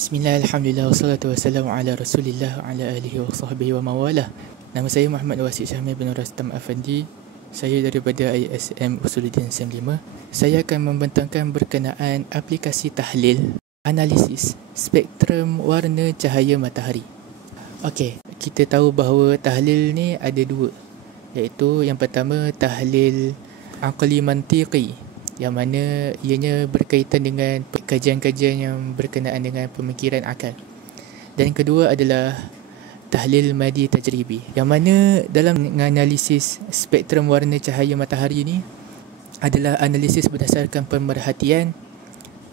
Bismillah, alhamdulillah, wassalatu wassalamu ala rasulillah wa ala alihi wa sahbihi wa mawalah. Nama saya Muhammad Wasid Syamil bin Rastam Afandi. Saya daripada ISM Usuluddin SEM5. Saya akan membentangkan berkenaan aplikasi tahlil, analisis spektrum warna cahaya matahari. Okey, kita tahu bahawa tahlil ni ada dua, iaitu yang pertama tahlil aqli mantiqi, yang mana ianya berkaitan dengan kajian-kajian yang berkenaan dengan pemikiran akal. Dan kedua adalah tahlil madi tajribi, yang mana dalam menganalisis spektrum warna cahaya matahari ini adalah analisis berdasarkan pemerhatian,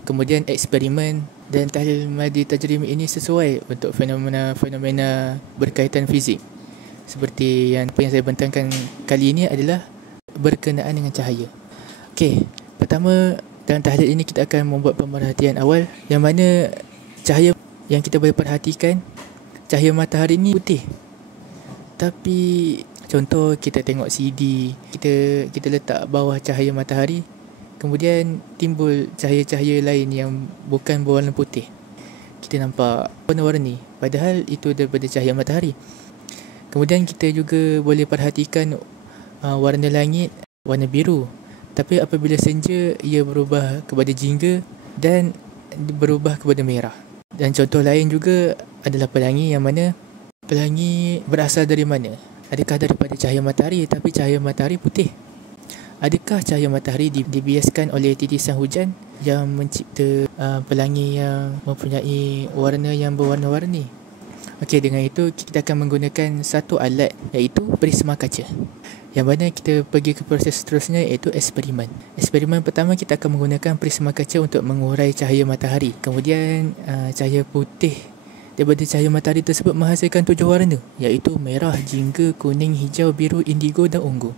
kemudian eksperimen. Dan tahlil madi tajribi ini sesuai untuk fenomena-fenomena berkaitan fizik. Seperti yang saya bentangkan kali ini adalah berkenaan dengan cahaya. Okey, pertama, dalam tahlil ini kita akan membuat pemerhatian awal, yang mana cahaya yang kita boleh perhatikan, cahaya matahari ni putih. Tapi contoh kita tengok CD, kita letak bawah cahaya matahari, kemudian timbul cahaya-cahaya lain yang bukan berwarna putih. Kita nampak warna-warni, padahal itu daripada cahaya matahari. Kemudian kita juga boleh perhatikan warna langit warna biru, tapi apabila senja ia berubah kepada jingga dan berubah kepada merah. Dan contoh lain juga adalah pelangi, yang mana pelangi berasal dari mana? Adakah daripada cahaya matahari, tapi cahaya matahari putih? Adakah cahaya matahari dibiaskan oleh titisan hujan yang mencipta pelangi yang mempunyai warna yang berwarna-warni? Okey, dengan itu kita akan menggunakan satu alat, iaitu prisma kaca, yang mana kita pergi ke proses seterusnya, iaitu eksperimen. Eksperimen pertama, kita akan menggunakan prisma kaca untuk mengurai cahaya matahari. Kemudian cahaya putih daripada cahaya matahari tersebut menghasilkan 7 warna, iaitu merah, jingga, kuning, hijau, biru, indigo dan ungu.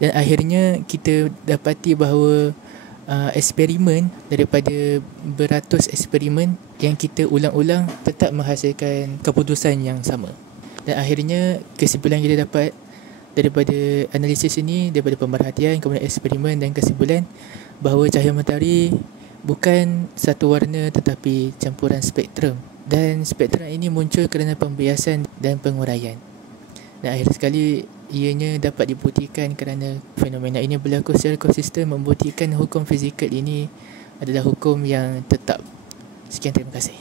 Dan akhirnya kita dapati bahawa eksperimen, daripada beratus eksperimen yang kita ulang-ulang, tetap menghasilkan keputusan yang sama. Dan akhirnya kesimpulan kita dapat daripada analisis ini, daripada pemerhatian, kemudian eksperimen dan kesimpulan, bahawa cahaya matahari bukan satu warna tetapi campuran spektrum. Dan spektrum ini muncul kerana pembiasan dan penguraian. Dan akhir sekali, ianya dapat dibuktikan kerana fenomena ini berlaku secara konsisten, membuktikan hukum fizikal ini adalah hukum yang tetap. Sekian, terima kasih.